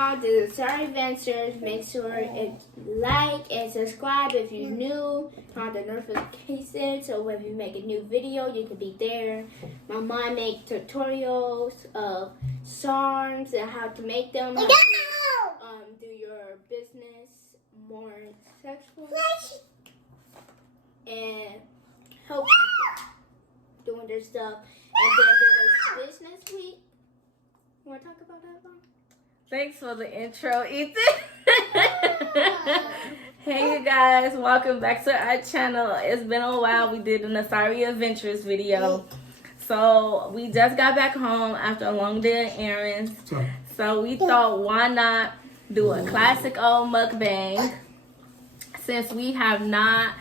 y'all. This is Asare Adventures. Make sure to like and subscribe if you're new. Turn on the notifications so when we make a new video, you can be there. My mom makes tutorials of songs and how to make them. How to, do your business more successful and help people doing their stuff. And then there was Business Week. You want to talk about that, Mom? Thanks for the intro, Ethan. Hey, you guys. Welcome back to our channel. It's been a while. We did an Asare Adventures video. So, we just got back home after a long day of errands. So, we thought, why not do a classic old mukbang since we have not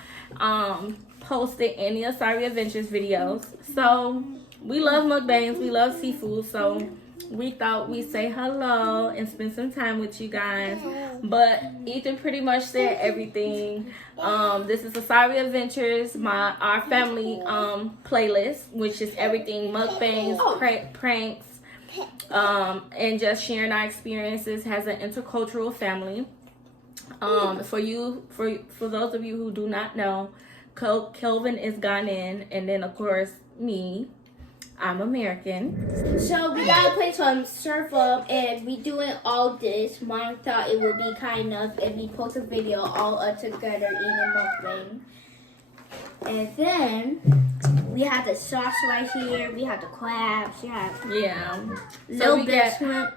posted any Asare Adventures videos. So, we love mukbangs. We love seafood. So, we thought we'd say hello and spend some time with you guys. But Ethan pretty much said everything. This is Asare Adventures, our family playlist, which is everything mukbangs, pranks, and just sharing our experiences as an intercultural family. For those of you who do not know, Kelvin is Ghanaian, and then of course me. I'm American. So we gotta play some surf up, and we doing all this. Mom thought it would be kind enough if we post a video all up together eating mukbang. And then we have the sauce right here. We have the crabs. Little bit of shrimps.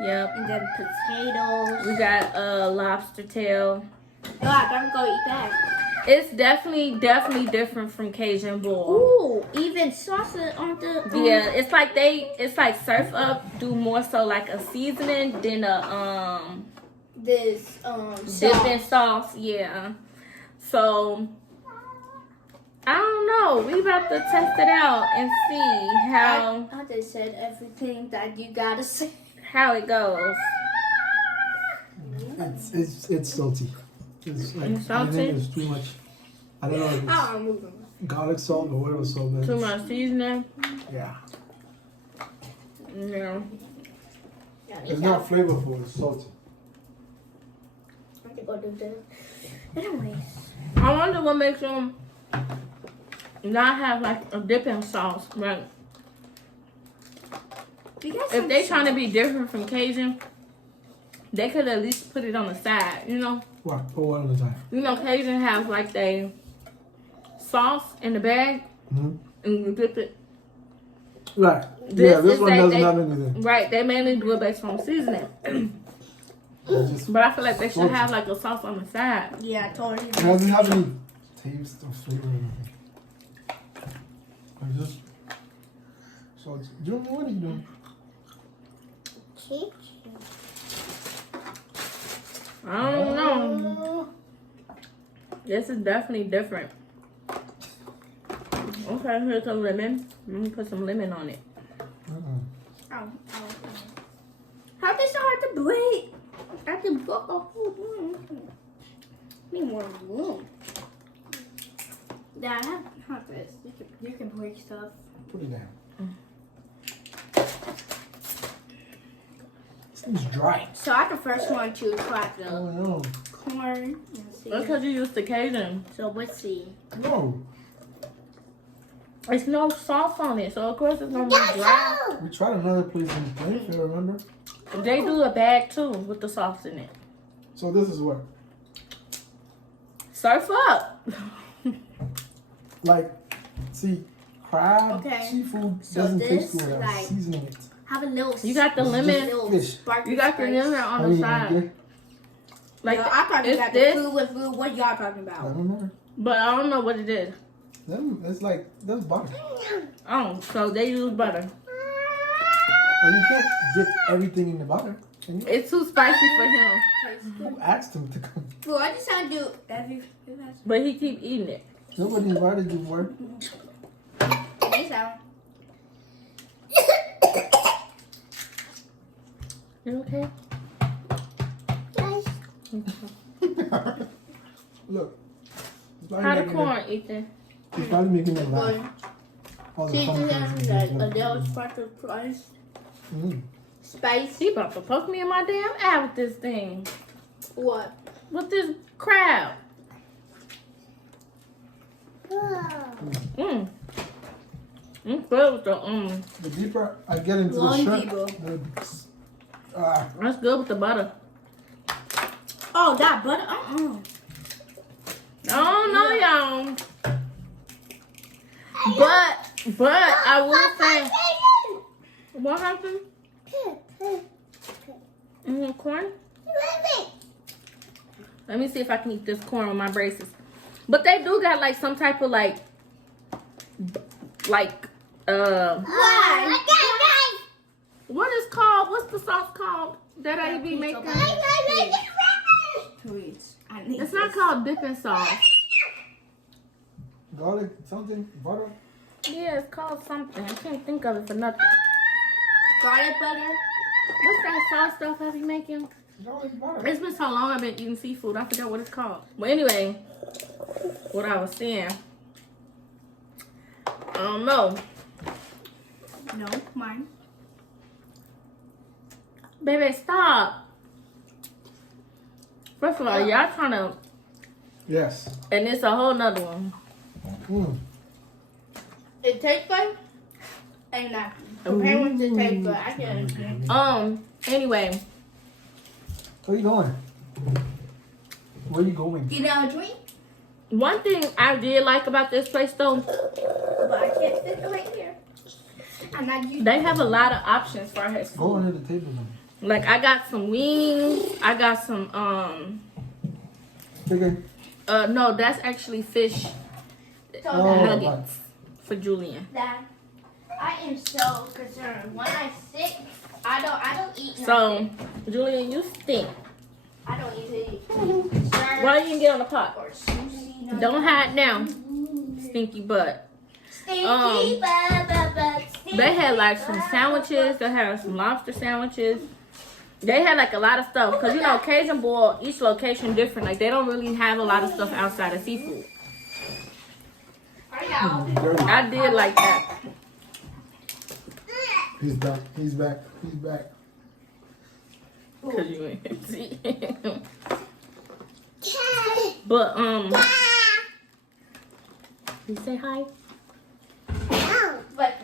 Yep. And then potatoes. We got a lobster tail. Oh, I gotta go eat that. It's definitely different from Cajun bowl. Ooh, even salsa on the. Yeah, it's like surf up do more so like a seasoning than a dipping sauce. Yeah. So I don't know. We about to test it out and see how. I just said everything that you gotta say. How it goes. It's salty. It's like, I think it's too much. I don't know if it's garlic salt or whatever salt. Too much seasoning. Yeah. Yeah. It's not flavorful. It's salty. I have to go do this. Anyways. I wonder what makes them not have like a dipping sauce, right? If they trying to be different from Cajun, they could at least put it on the side, you know? What? Put one at a time. You know, Cajun have like they sauce in the bag, and you dip it. Right. This one doesn't have anything. Right, they mainly do it based on seasoning. But I feel like they should have like a sauce on the side. Yeah, totally. It doesn't have any taste or flavor or anything. It's just salty. Julien, what are you doing? I don't know. This is definitely different. Okay, here's some lemon. Let me put some lemon on it. How this so hard to break? I have to book a whole room. Need more room. Yeah, I have this. You can break stuff. Put it down. It's dry. So I the first one to try the no. corn. Let's see. That's because you used the Cajun. So let's see. No. It's no sauce on it, so of course it's gonna be dry. We tried another place in Plainfield, remember? They do a bag too with the sauce in it. So this is what? Surf up. Like, see, crab, seafood doesn't taste good without like, seasoning it. Have a little. You got the lemon. Fish. You got the lemon on the side. Like, I thought you got the food with food. What y'all talking I about? don't know. But I don't know what it is. It's like, that's butter. Oh, so they use butter. Well, you can't dip everything in the butter. Can you? It's too spicy for him. Who asked him to come? Well, I just had to do every. But he keep eating it. Nobody invited you, work. Peace out. You okay? Look. How the corn, Ethan? He's probably making it laugh. All the See, pumpkins and that things like Adele's part of price. Spicy. He about to poke me in my damn eye with this thing. What? With this crab. Good with The deeper I get into the shrimp, that's good with the butter. Oh, that butter? Oh no, y'all. But I will say, what happened? Corn? Let me see if I can eat this corn with my braces. But they do got like some type of like what is called? What's the sauce called that I be making? It's not called dipping sauce. garlic, something, butter. Yeah, it's called something. I can't think of it for nothing. Garlic butter. What's that sauce stuff I be making? Garlic butter. It's been so long I've been eating seafood. I forgot what it's called. But anyway, what I was saying. I don't know. No, mine. Baby, stop. First of all, y'all trying to... Yes. And it's a whole nother one. It tastes good and nothing. Compare with the taste good. I can't. Anyway. Where you going? Where you going? You know a drink? One thing I did like about this place though, But I can't sit right here. I'm not used. they have a lot of options for his Go food. under the table then. Like I got some wings. I got some Chicken. no, that's actually fish Oh, nuggets for Julien. Dad, I am so concerned. When I sit, I don't eat nothing. So, Julien, you stink. I don't usually eat dessert Why you didn't get on the pot? or sushi. nothing. Don't hide now, stinky butt. Stinky but stinky. They had like some sandwiches. They had some lobster sandwiches. They had like a lot of stuff. Cause you know, Cajun boil, each location different. Like they don't really have a lot of stuff outside of seafood. I did like that. He's back. He's back. He's back. Cause you ain't see him. But you say hi? But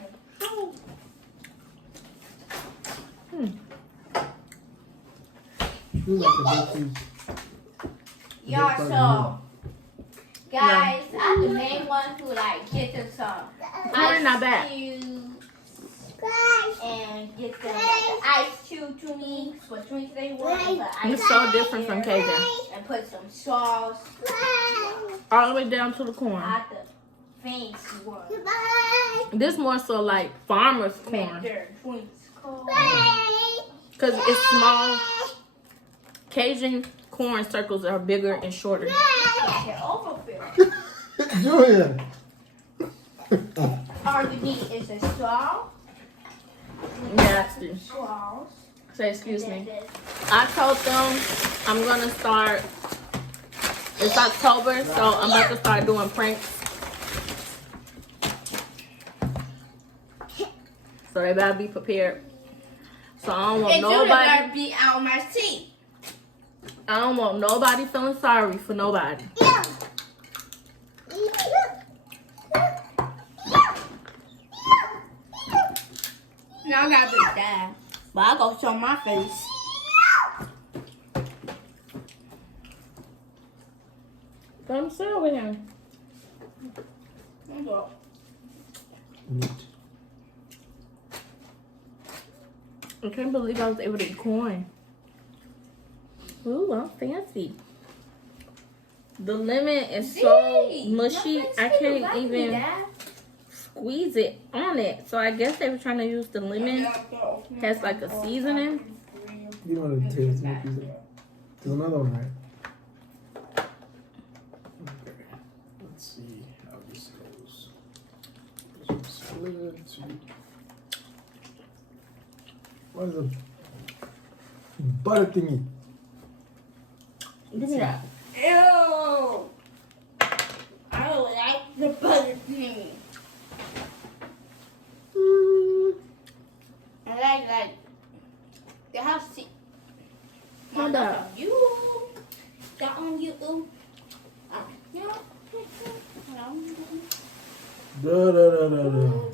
You like a big piece. y'all, so guys, I'm the main one who like get them some Corn not bad. cubes and get them like, ice cube drinks, what drinks they want. But It's so different from Cajun. and put some sauce. All the way down to the corn. Not the fancy one. This more so like farmer's Make corn. their drinks cold. Cause it's small. Cajun corn circles are bigger and shorter. They're overfilled. Julien. All you need is a straw. Nasty. Straws. Say excuse And me. then I told them I'm gonna start. It's October, so I'm about to start doing pranks. So they better be prepared. So I don't want and you nobody. better be out my seat. I don't want nobody feeling sorry for nobody. Now I got this dad. But I go show my face. Come sit over here. Meat. I can't believe I was able to eat corn. Ooh, I'm fancy. The lemon is so mushy. I can't even squeeze it on it. So I guess they were trying to use the lemon. Has like a seasoning. You know what it tastes like. There's another one, right? Okay. Let's see how this goes. This one's split. What is a butter thingy? Give me that. Ew. I don't like the butter thing. I like The house seat. Hold That's up. on you. That on you. No.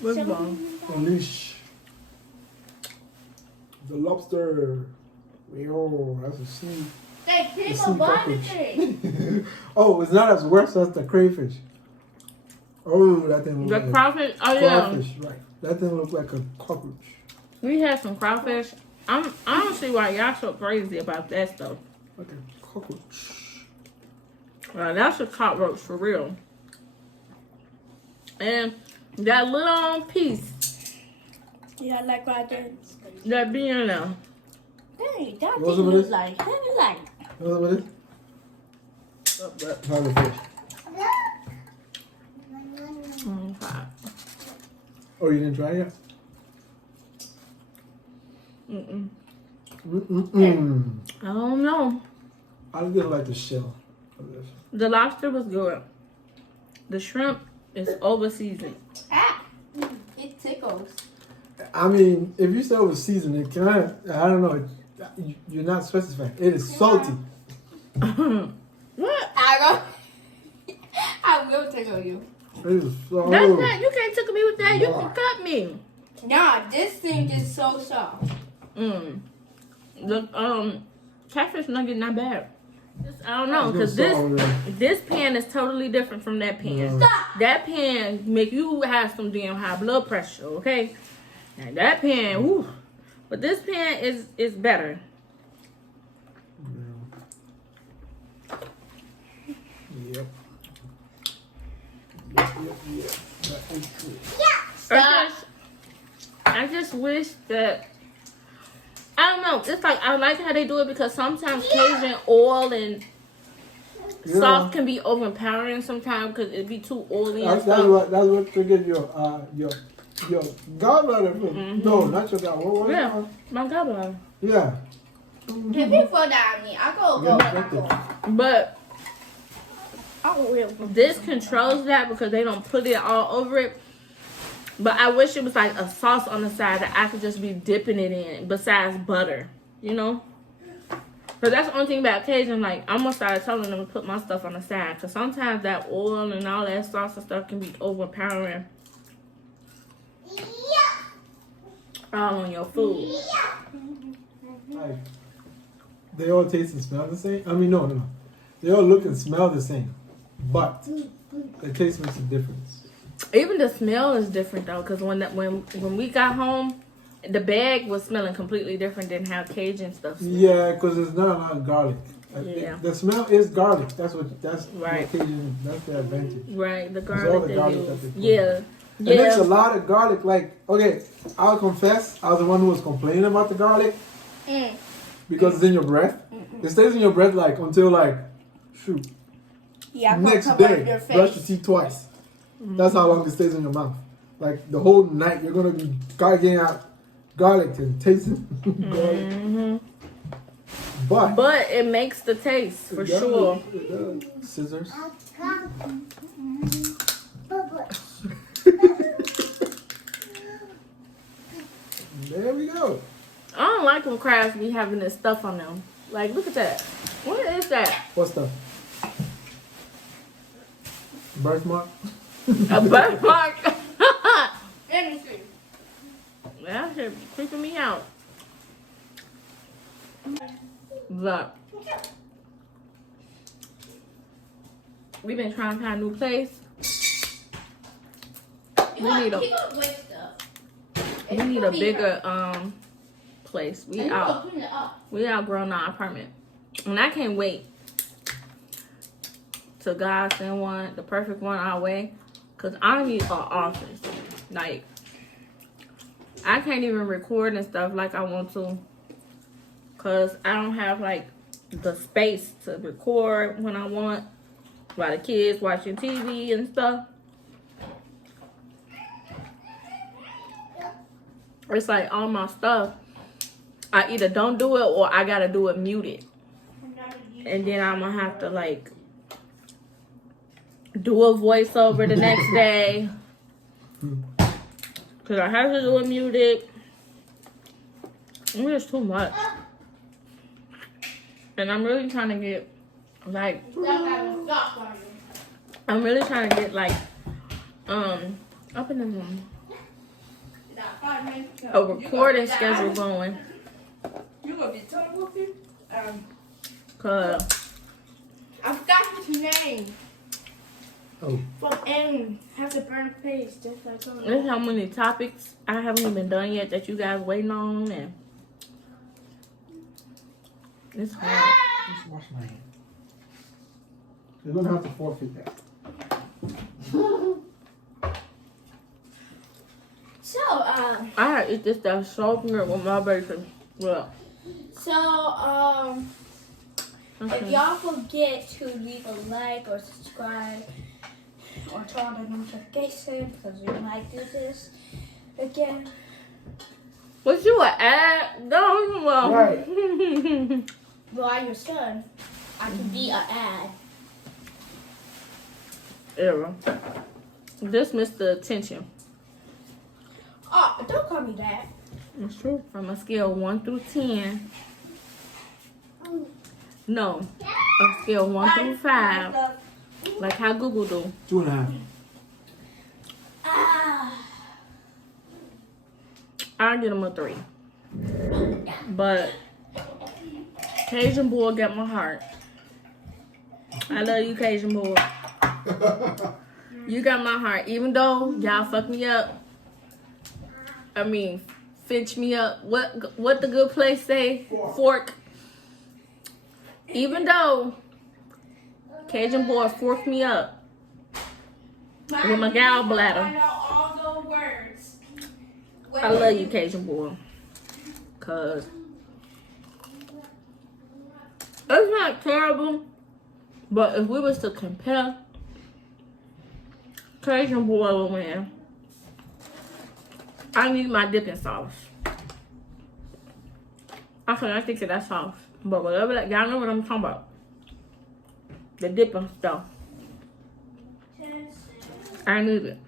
What's wrong? Unleash. The lobster. Yo, that's a sea. They The pick sea a body cockroach. thing. Oh, it's not as worse as the crayfish. Oh, that thing The looks like crawfish. Oh yeah. crawfish, right? That thing looks like a cockroach. We had some crawfish. I don't see why y'all so crazy about that stuff. Like a cockroach. Well, that's a cockroach for real. And that little piece Yeah, like right there. that be in there. Hey, that What's thing up with look this? like heavy like. What's up with it? Probably fish. Okay. Oh, you didn't try it yet? Mm-mm. Mm-mm-mm. I don't know. I just like the shell of this. The lobster was good. The shrimp is over seasoned. Ah, it tickles. I mean, if you say it was seasoned, it kind of, I don't know, you're not specifying. It is salty. What? I will tickle you. It is so. That's not. You can't tickle me with that. You can cut me. Nah, this thing is so soft. The catfish nugget not bad. I don't know, It's cause so good. this pan is totally different from that pan. Yeah. That pan make you have some damn high blood pressure, okay? And that pan, woo. But this pan is better. Yep. That is true. I just wish that I don't know. It's like I like how they do it because sometimes Cajun oil and sauce can be overpowering sometimes because it be too oily and That's stuff. what triggered your gallbladder. No, not your gallbladder. What was it Yeah, called? my gallbladder. Yeah. If you fall down on me, I go. But this controls that because they don't put it all over it. But I wish it was like a sauce on the side that I could just be dipping it in besides butter, you know? But that's the only thing about Cajun. Like, I'm going to start telling them to put my stuff on the side. Because sometimes that oil and all that sauce and stuff can be overpowering. All on your food. Like, they all taste and smell the same. I mean, no. They all look and smell the same. But the taste makes a difference. Even the smell is different though, because when we got home, the bag was smelling completely different than how Cajun stuff smells. Yeah, because it's not a lot of garlic. Yeah. The smell is garlic. That's Right. what Cajun. That's the advantage. Right, the It's all garlic the they garlic use. that they put. Yeah. And there's a lot of garlic. Like, okay, I'll confess, I was the one who was complaining about the garlic because it's in your breath. It stays in your breath like until like, shoot, Yeah, next your day, face. brush your teeth twice. That's how long it stays in your mouth. Like the whole night, you're gonna be getting out garlic and tasting garlic. But it makes the taste for it does, sure. it does. Scissors. There we go. I don't like when crabs be having this stuff on them. Like, look at that. What is that? What's that? Birthmark? A birthmark. Let me see. That shit be creeping me out. But we've been trying to find a new place. We need a bigger place. We outgrown our apartment. And I can't wait till God send one, the perfect one our way. Cause I need an office. Like, I can't even record and stuff like I want to. Cause I don't have like the space to record when I want while the kids watching TV and stuff. It's like all my stuff, I either don't do it or I gotta do it muted. And then I'm gonna have to like do a voiceover the next day. Cause Because I have to do it muted. It's just too much. And I'm really trying to get, like, up in the room. A recording schedule going. You gonna be talking with you? Cause I forgot his name. Oh. From Aaron. Have to burn the page just like there's how many topics I haven't even done yet that you guys waiting on, and it's hard. Just wash my hand. You don't have to forfeit that. So, I had to eat this stuff so good with my bacon. Well, if y'all forget to leave a like or subscribe or turn on the notification because we might do this again. was you an ad? No, Right. Well, I'm your son. I can be an ad. Era. This missed the attention. Oh, don't call me that. It's true. From a scale of 1 through 10. No, a scale of 1 through 5. Like how Google do. 2.5. I'll give them a 3. But Cajun boy got my heart. I love you, Cajun boy. You got my heart. Even though y'all fuck me up. I mean, finch me up. What the good place say? Fork. Even though Cajun boy forked me up with my gallbladder. I know all the words. I love you, Cajun boy. Cause it's not terrible, but if we was to compare, Cajun boy will win. I need my dipping sauce. I think of that sauce, but whatever that, y'all know what I'm talking about. The dipping stuff. I need it.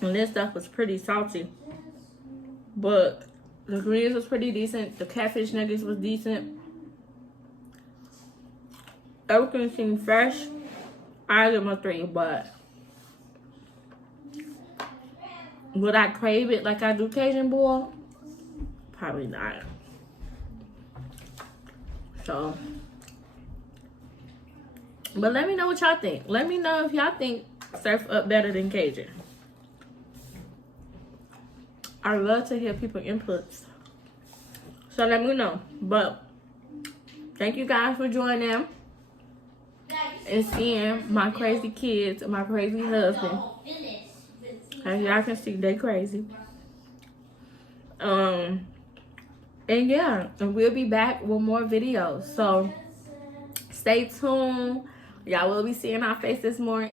And this stuff was pretty salty, but the greens was pretty decent. The catfish nuggets was decent. Everything seemed fresh. I give them a 3, but would I crave it like I do Cajun boy? Probably not. So, but let me know what y'all think. Let me know if y'all think Surf Up better than Cajun. I love to hear people's inputs. So let me know. But thank you guys for joining and seeing my crazy kids and my crazy husband. As y'all can see, they crazy. And yeah, and we'll be back with more videos. So stay tuned. Y'all will be seeing our faces more.